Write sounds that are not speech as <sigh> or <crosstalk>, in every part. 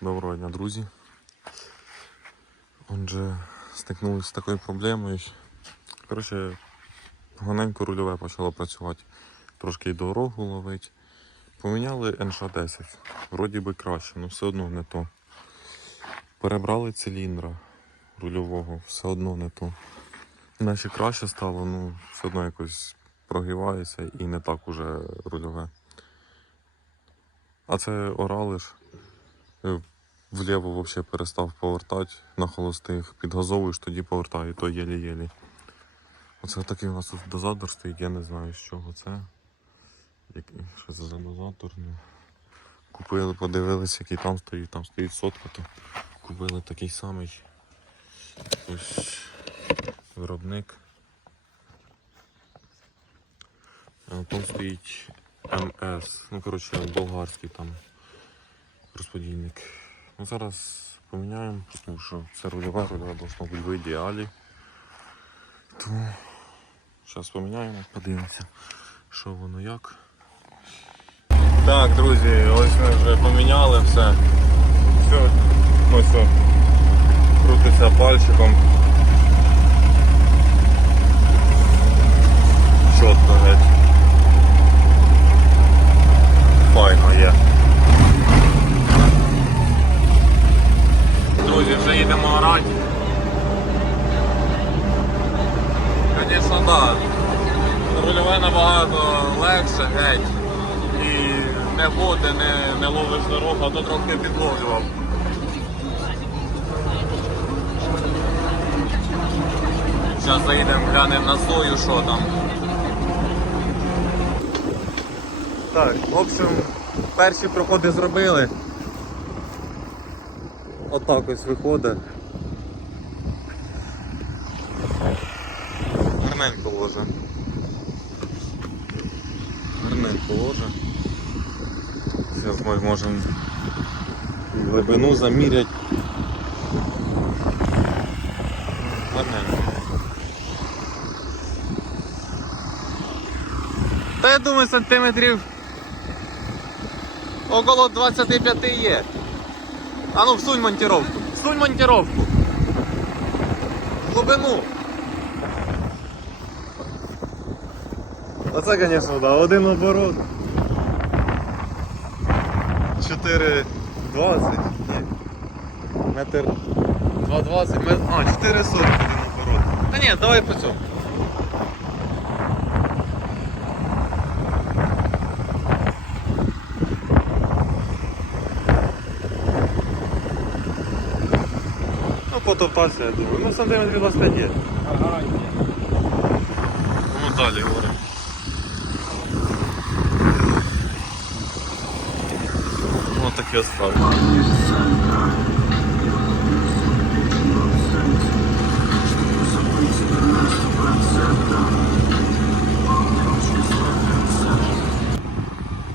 Доброго дня, друзі. Отже, стикнулися з такою проблемою. Коротше, гоненько рульове почало працювати. Трошки й дорогу ловить. Поміняли НШ-10. Вроді би краще, але все одно не то. Перебрали циліндра рульового, все одно не то. Наче краще стало, ну все одно якось прогрівається і не так уже рульове. А це орали ж. Е, Вліво взагалі перестав повертати на холостих, підгазовуєш, тоді повертає, то єлі-єлі. Оце такий у нас тут дозатор стоїть, я не знаю з чого це. Який, що це за дозатор? Ну, Купили, подивилися, який там стоїть, там стоїть сотка, то купили такий самий. Ось виробник. А Там стоїть МС, ну коротше болгарський там розподільник. Ну, зараз поміняємо, тому що це рульова, рульова должно бути в ідеалі. Тому зараз поміняємо, подивимося, що воно як. Так, друзі, ось ми вже поміняли все. Все, ось крутиться пальчиком. Чітко геть. Файно є. Друзі, вже їдемо орати. Звісно, так. Рульове набагато легше геть. І не буде, не, не ловиш дорогу, а то трохи підловлював. Зараз заїдемо, глянемо на сою, що там. Так, в общем, перші проходи зробили. Отак ось виходить. Гарненько ложе. Гарненько ложе. Зараз ми можемо глибину заміряти. Гарненько. Та я думаю, сантиметрів около 25 є. А ну всунь монтировку. Всунь монтировку. Глибину. Оце, звісно, да, один оборот. 4,20. Ні. Метр 2,20. Мет... А, 4,40 один оборот. Та ні, давай по цьому. Ну, потоптався, я думаю. Ну, сантиметрів 25 є. Ну, далі говоримо. Ну, таке ставлю.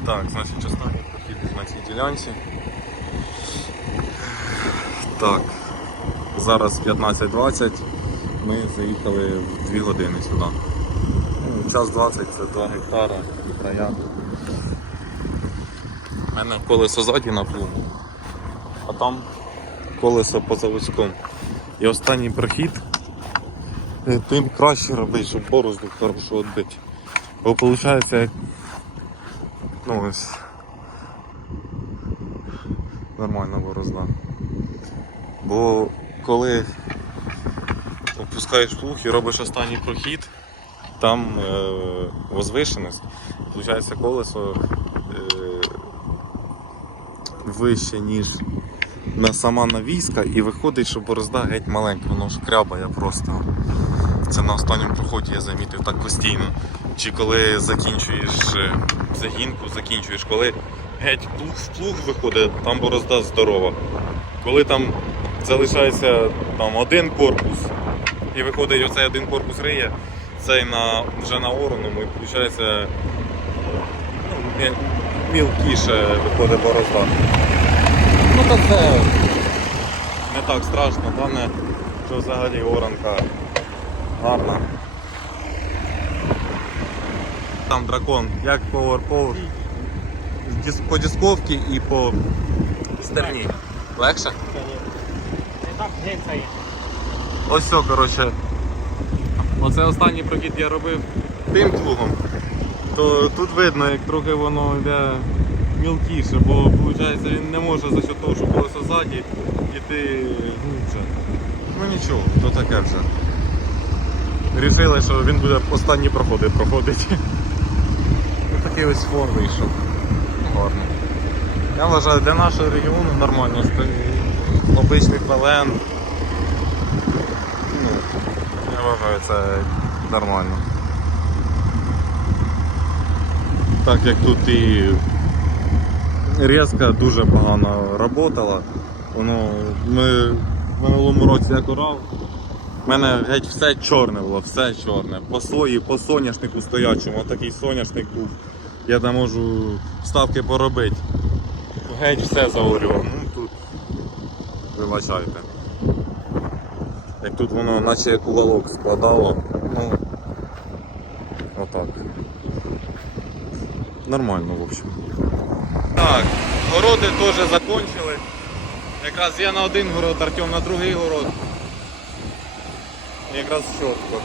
Так, значить, останній прохід на цій ділянці. Так, зараз 15.20, ми заїхали в 2 години сюди. Ну, час 20 це 2 гектара і края. У мене колесо ззаді на плугу, а там колесо по заводському. І останній прохід, е, тим краще робити, щоб борозду хорошо відбити. Бо виходить, як ну ось нормальна борозда. Бо коли опускаєш плуг і робиш останній прохід, там е, возвишеність, виходить колесо е, вище, ніж на сама навіска, і виходить, що борозда геть маленька, воно ж крябає просто. Це на останньому проході я замітив так постійно. Чи коли закінчуєш е, загінку, закінчуєш, коли геть плуг в плуг виходить, там борозда здорова. Коли там залишається там, один корпус, і виходить оцей один корпус риє, цей на, вже на ороному, і виходить ну, мілкіше виходить борозда. Ну то це не так страшно, головне, що взагалі оранка гарна. Там дракон, як по, по, дис- по дисковці і по стерні. Легше? Ось все, коротше. Оце останній прокид я робив тим плугом. То тут видно, як трохи воно йде мілкіше, бо виходить він не може за счет того, що колесо ззаді йти глубже. Ну нічого, то таке вже. Рішили, що він буде останні проходи проходити. <laughs> Такий ось фон вийшов. Гарний. Я вважаю, для нашого регіону нормально. Обичний ПЛН. Ну, я вважаю, це нормально. Так як тут і резка дуже погано працювала. Воно ми в минулому році як орав. У мене геть все чорне було, все чорне. По сої, по соняшнику стоячому, такий соняшник був. Я там можу вставки поробити. Геть все заорював. Ну тут вибачайте. Як тут воно наче як уголок складало. Ну отак. Нормально, в общем. Так, городи теж закончили. Якраз я на один город, Артем на другий город. Якраз чітко.